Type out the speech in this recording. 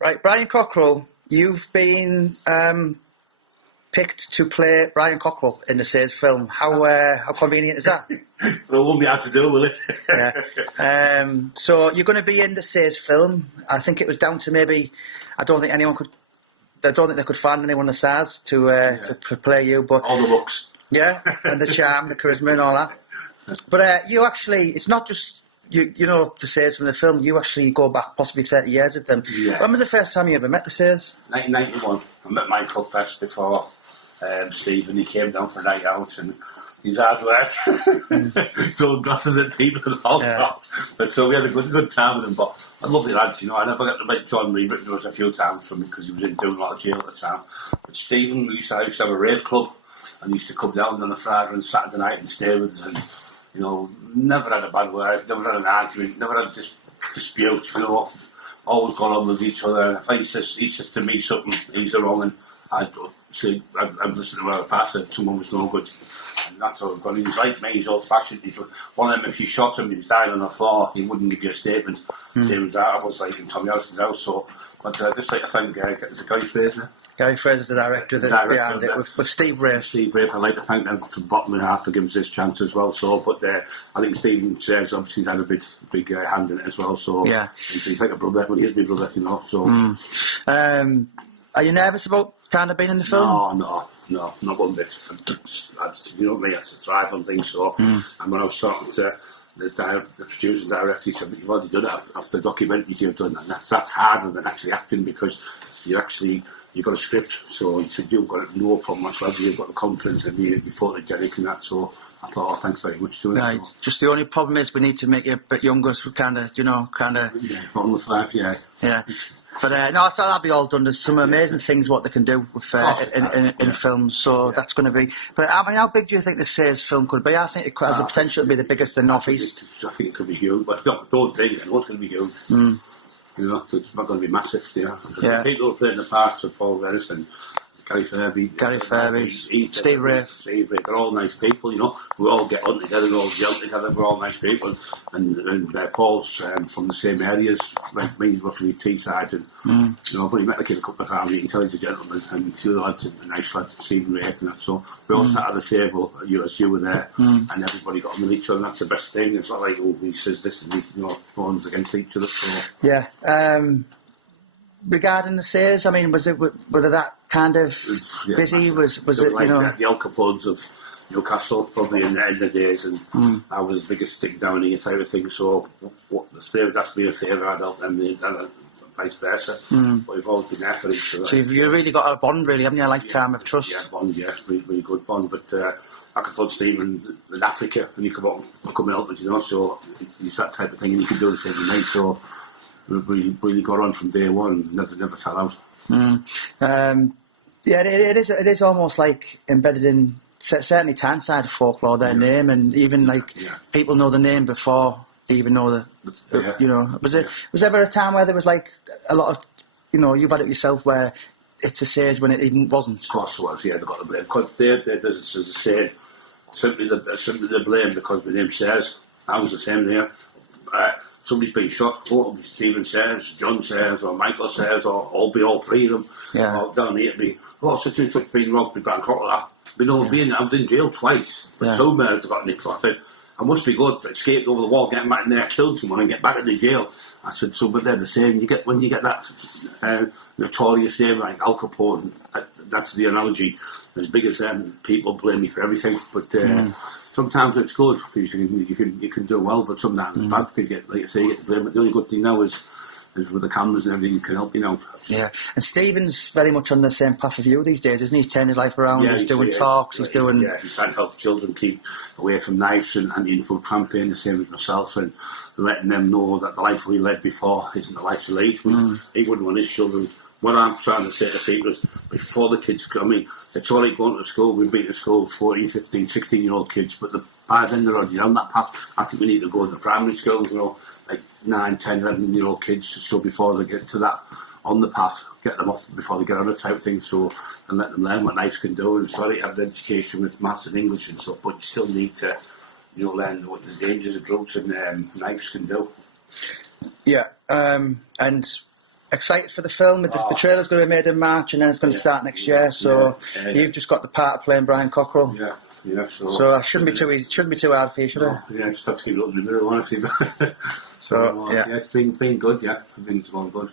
Right, Brian Cockerill, you've been picked to play Brian Cockerill in the Sayers film. How convenient is that? But it won't be hard to do, will it? Yeah. So you're going to be in the Sayers film. I think it was down to maybe. I don't think they could find anyone the size to play you. But all the looks. Yeah, and the charm, the charisma, and all that. But you actually, it's not just. You know, the Sayers from the film, you actually go back possibly 30 years with them. Yeah. When was the first time you ever met the Sayers? 1991. I met Michael first before Steve, and he came down for a night out, and he's hard work. Throwing glasses at people and all sorts. But so we had a good time with him. But a lovely lad, you know. I never got to meet John Reeve. There was a few times for me because he was doing a lot of jail at the time. But Stephen, I used to have a rave club, and he used to come down on a Friday and Saturday night and stay with us. And, you know, never had a bad word, never had an argument, never had a dispute, you know, always got on with each other. And if he says to me something, he's wrong, and I'd say, I'd listen to what I said, someone was no good. And that's all gone. He was like me, he's old fashioned. He's one of them, if you shot him, he was dying on the floor, he wouldn't give you a statement. Same as that, I was like in Tommy Ellison's house, so. But I just like to thank Gary Fraser. Gary Fraser's the director behind it, with Steve Rafe. Steve Rafe, I'd like to thank them from the bottom of my heart for giving us this chance as well. So, but I think Stephen says obviously had a big hand in it as well. So yeah, he's like a brother. Well, he's my brother, you know. So, are you nervous about kind of being in the film? No, not one bit. You know me, that's a thrive on things. So, and when I was talking to the producer and director, he said, "You've already done it after the documentary you've done, and that's harder than actually acting because you've got a script." So he said, "You've got no problem whatsoever. You've got the confidence in me before the photogenic and that." So I thought, "Oh, thanks very much to it." Right. Just the only problem is we need to make you a bit younger, so kind of. Yeah, on the 5, yeah. Yeah. But no, I thought that'll be all done. There's some amazing things what they can do with in films, so that's going to be. But I mean, how big do you think the Sayers film could be? I think it has the potential to be the biggest in North East. I think it could be huge, but don't think I know it's going to be huge. You know, it's not going to be massive. You know, the people who play in the parts of Paul Venison, Gary Furby, Steve Rafe, they're all nice people, you know. We all get on together, we all gel together, we're all nice people. And Paul's from the same areas, like me, we're from the Teesside, and you know, I've only met the kid a couple of times, you can tell he's a gentleman, and the other lads are nice lads, Stephen Rafe and that. So we all sat at the table, you were there, and everybody got on with each other, and that's the best thing. It's not like, oh, he says this and he, you know, phones against each other. So. Yeah. Regarding the Sayers, I mean, was it that kind of busy? Was it like, you know the Al Capones of Newcastle probably in the days, and I was the biggest stick down here type of thing. So what the favour asked me a favour, I'd help them, and vice versa. But we've always been there for each other. So you've really got a bond, really, haven't you? A lifetime of trust. Yeah, bond, really good bond. But I could phone Stephen in Africa, and he come and help us, you know. So he's that type of thing, and he can do the same with me. So. We really got on from day one, never fell out. Yeah, it is almost like embedded in certainly Tyneside of folklore, their name, and even like people know the name before they even know you know. Was there ever a time where there was like a lot of, you know, you've had it yourself where it's a Sayers when it even wasn't? Of course it was, yeah, they got the blame. Because there's a saying, simply the blame because my name Sayers. I was the same there. Somebody's been shot, totally Stephen Sayers, John Sayers, or Michael Sayers, or all three of them. Or down here to be, such and such being robbed, Grand Cockerill. I was in jail twice. So many got nicked off it. I must be good, escaped over the wall, getting back in there, killed someone, and get back in the jail. I said, so, but they're the same. When you get that notorious name like Al Capone, that's the analogy. As big as them, people blame me for everything. But sometimes it's good because you can do well, but sometimes it's bad because you get, like I say, you get blamed. But the only good thing now is with the cameras and everything, you can help, you know. Yeah, and Stephen's very much on the same path of you these days, isn't he? He's turning his life around, he's doing talks, he's doing... Yeah, he's trying to help children keep away from knives and anti-food campaign, the same as myself, and letting them know that the life we led before isn't the life to lead. He wouldn't want his children... What I'm trying to say to people is, before the kids come in, it's all right going to school. We've been to school 14, 15, 16-year-old kids, but by then they're already on that path. I think we need to go to the primary schools, you know, like 9, 10, 11-year-old kids, so before they get to that, on the path, get them off before they get on it type of thing, so, and let them learn what knives can do. And it's all right to have an education with maths and English and stuff, but you still need to, you know, learn what the dangers of drugs and knives can do. Yeah, and excited for the film? The trailer's going to be made in March, and then it's going to start next year. So you've just got the part of playing Brian Cockerill. Yeah. So it shouldn't be too easy. Shouldn't be too hard for you, should it? Yeah, it's got to keep looking in the mirror, honestly. So it's been good. Yeah, it's been good.